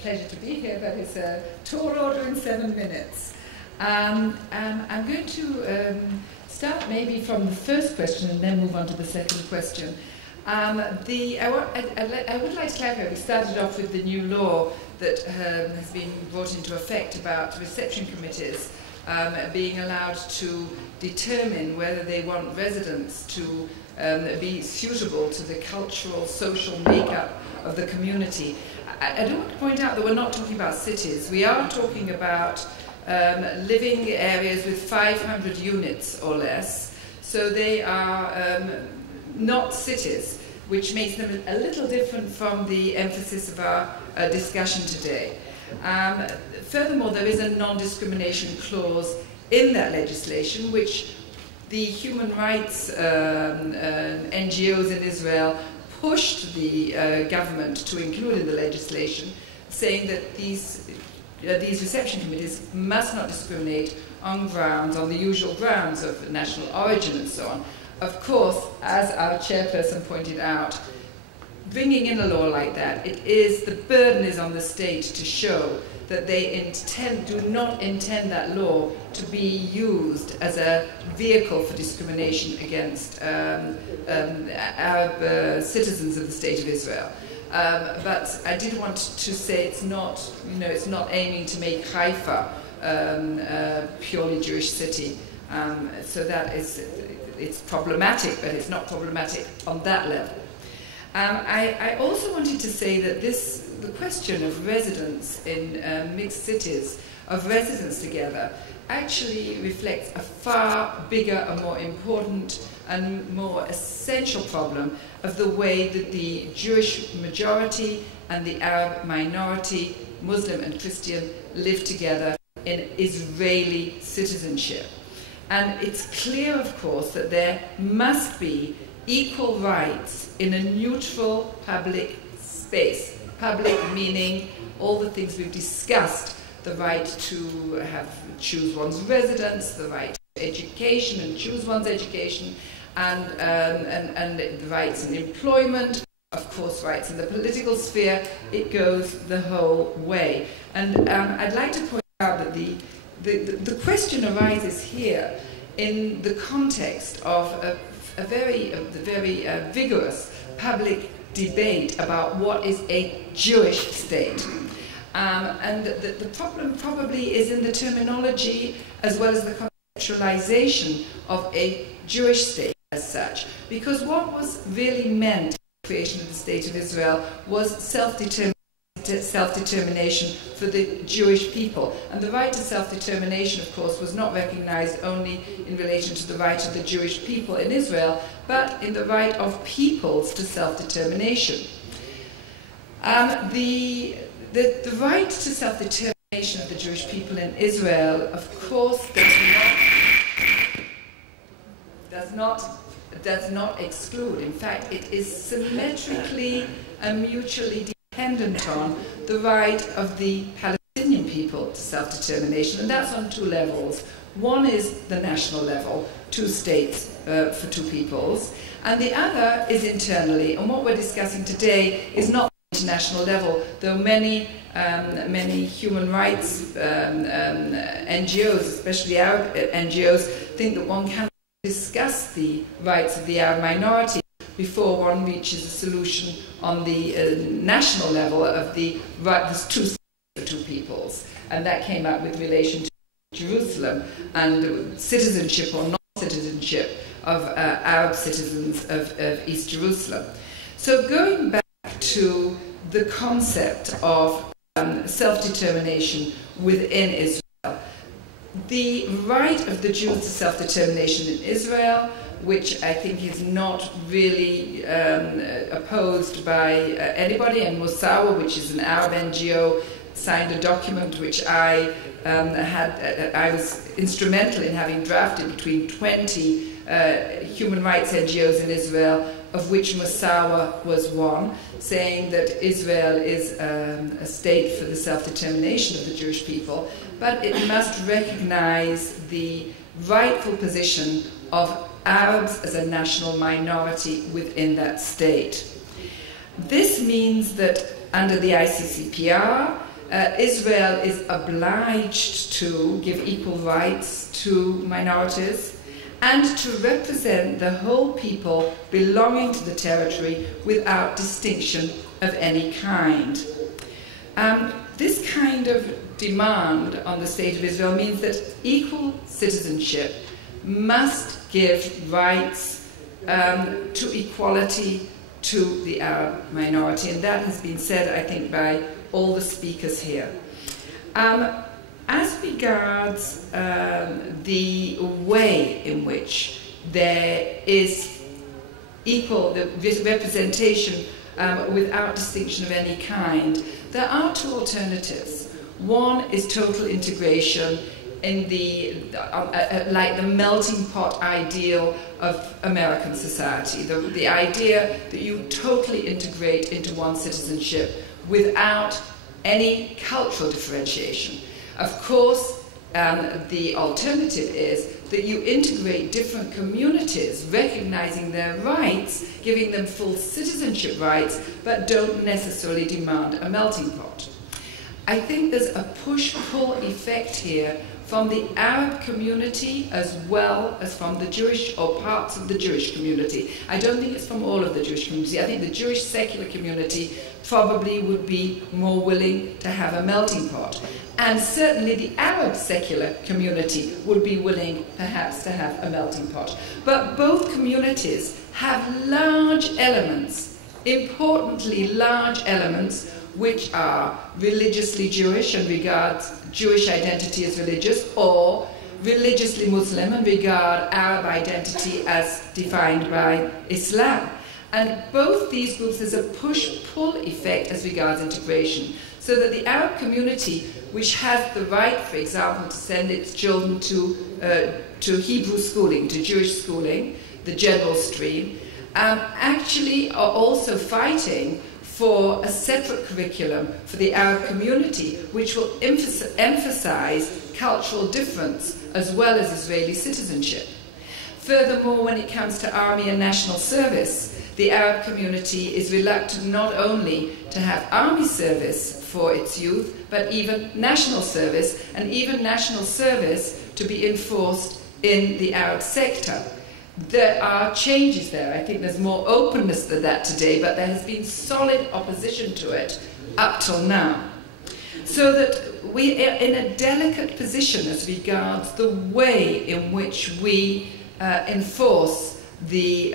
pleasure to be here, but it's a tall order in 7 minutes. I'm going to start maybe from the first question and then move on to the second question. I would like to clarify, we started off with the new law that has been brought into effect about reception committees being allowed to determine whether they want residents to be suitable to the cultural, social makeup of the community. I do want to point out that we're not talking about cities. We are talking about living areas with 500 units or less. So they are not cities, which makes them a little different from the emphasis of our discussion today. Furthermore, there is a non-discrimination clause in that legislation, which the human rights NGOs in Israel pushed the government to include in the legislation, saying that these reception committees must not discriminate on the usual grounds of national origin and so on. Of course, as our chairperson pointed out, bringing in a law like that, the burden is on the state to show that they do not intend that law to be used as a vehicle for discrimination against Arab citizens of the State of Israel. But I did want to say it's not aiming to make Haifa a purely Jewish city. So that it's problematic, but it's not problematic on that level. I also wanted to say that the question of residence in mixed cities, of residence together, actually reflects a far bigger and more important and more essential problem of the way that the Jewish majority and the Arab minority, Muslim and Christian, live together in Israeli citizenship. And it's clear, of course, that there must be equal rights in a neutral public space. Public meaning all the things we've discussed, the right to choose one's residence, the right to education and choose one's education, and the rights in employment, of course rights in the political sphere. It goes the whole way. And I'd like to point out that the question arises here in the context of a very vigorous public debate about what is a Jewish state. And the problem probably is in the terminology as well as the conceptualization of a Jewish state as such. Because what was really meant in the creation of the State of Israel was self-determination for the Jewish people. And the right to self-determination, of course, was not recognized only in relation to the right of the Jewish people in Israel, but in the right of peoples to self-determination. The right to self-determination of the Jewish people in Israel, of course, does not exclude. In fact, it is symmetrically and mutually dependent on the right of the Palestinian people to self-determination, and that's on two levels. One is the national level, 2 states for 2 peoples, and the other is internally. And what we're discussing today is not international level, though many human rights NGOs, especially Arab NGOs, think that one cannot discuss the rights of the Arab minority before one reaches a solution on the national level of the right. There's 2 states for 2 peoples, and that came up with relation to Jerusalem and citizenship or non-citizenship of Arab citizens of East Jerusalem. So going back to the concept of self-determination within Israel, the right of the Jews to self-determination in Israel, which I think is not really opposed by anybody, and Mosawa, which is an Arab NGO, signed a document which I was instrumental in having drafted between 20 human rights NGOs in Israel, of which Mosawa was one, saying that Israel is a state for the self-determination of the Jewish people, but it must recognize the rightful position of Arabs as a national minority within that state. This means that under the ICCPR, Israel is obliged to give equal rights to minorities and to represent the whole people belonging to the territory without distinction of any kind. This kind of demand on the State of Israel means that equal citizenship must give rights to equality to the Arab minority, and that has been said, I think, by all the speakers here. As regards the way in which there is equal representation without distinction of any kind, there are two alternatives. One is total integration in the like the melting pot ideal of American society, the idea that you totally integrate into one citizenship without any cultural differentiation. Of course, the alternative is that you integrate different communities, recognizing their rights, giving them full citizenship rights, but don't necessarily demand a melting pot. I think there's a push-pull effect here from the Arab community as well as from the Jewish or parts of the Jewish community. I don't think it's from all of the Jewish community. I think the Jewish secular community probably would be more willing to have a melting pot. And certainly the Arab secular community would be willing perhaps to have a melting pot. But both communities have large elements, importantly large elements, which are religiously Jewish and regard Jewish identity as religious, or religiously Muslim and regard Arab identity as defined by Islam. And both these groups, there's a push-pull effect as regards integration, so that the Arab community, which has the right, for example, to send its children to Hebrew schooling, to Jewish schooling, the general stream, actually are also fighting for a separate curriculum for the Arab community, which will emphasize cultural difference as well as Israeli citizenship. Furthermore, when it comes to army and national service, the Arab community is reluctant not only to have army service for its youth, but even national service, and even national service to be enforced in the Arab sector. There are changes there. I think there's more openness than that today, but there has been solid opposition to it up till now. So that we are in a delicate position as regards the way in which we enforce the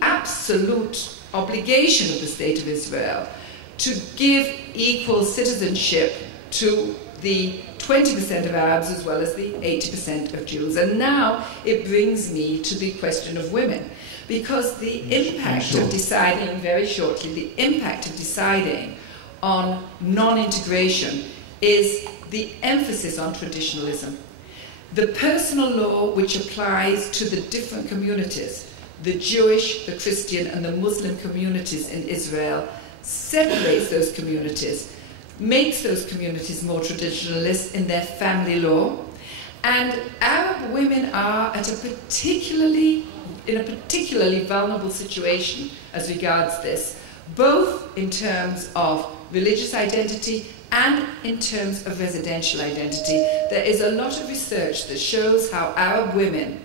absolute obligation of the State of Israel to give equal citizenship to the 20% of Arabs as well as the 80% of Jews. And now it brings me to the question of women, because the impact of deciding, very shortly, the impact of deciding on non-integration is the emphasis on traditionalism. The personal law which applies to the different communities, the Jewish, the Christian and the Muslim communities in Israel, separates those communities, makes those communities more traditionalist in their family law, and Arab women are at in a particularly vulnerable situation as regards this, both in terms of religious identity and in terms of residential identity. There is a lot of research that shows how Arab women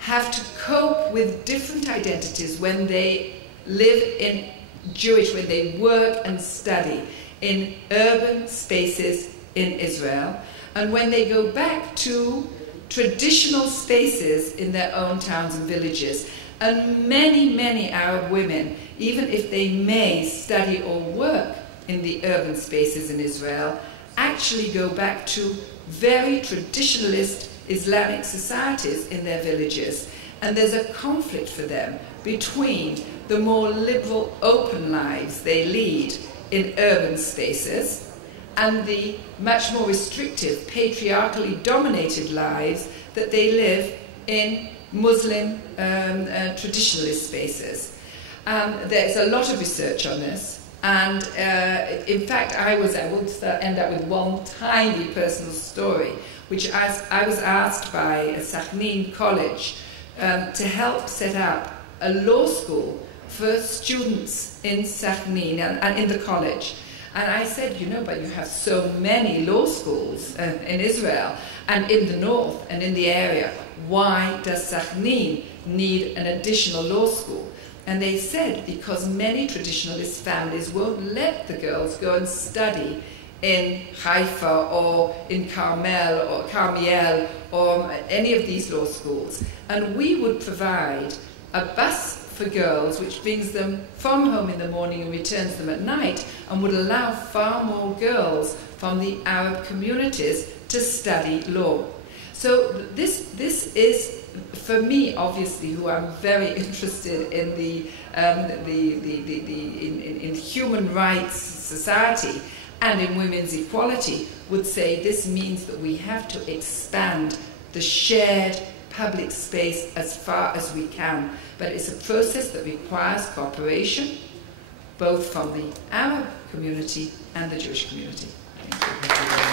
have to cope with different identities when they live in Jewish, when they work and study in urban spaces in Israel, and when they go back to traditional spaces in their own towns and villages. And many, many Arab women, even if they may study or work in the urban spaces in Israel, actually go back to very traditionalist Islamic societies in their villages. And there's a conflict for them between the more liberal, open lives they lead in urban spaces and the much more restrictive, patriarchally dominated lives that they live in Muslim traditionalist spaces. There's a lot of research on this, and in fact I will end up with one tiny personal story, which I was asked by Sachin College to help set up a law school for students in Sachin and in the college. And I said, you know, but you have so many law schools in Israel and in the north and in the area. Why does Sachnin need an additional law school? And they said, because many traditionalist families won't let the girls go and study in Haifa or in Carmiel or any of these law schools. And we would provide a bus for girls which brings them from home in the morning and returns them at night, and would allow far more girls from the Arab communities to study law. So this is, for me, obviously, who I'm very interested in in human rights society and in women's equality, would say this means that we have to expand the shared public space as far as we can. But it's a process that requires cooperation, both from the Arab community and the Jewish community.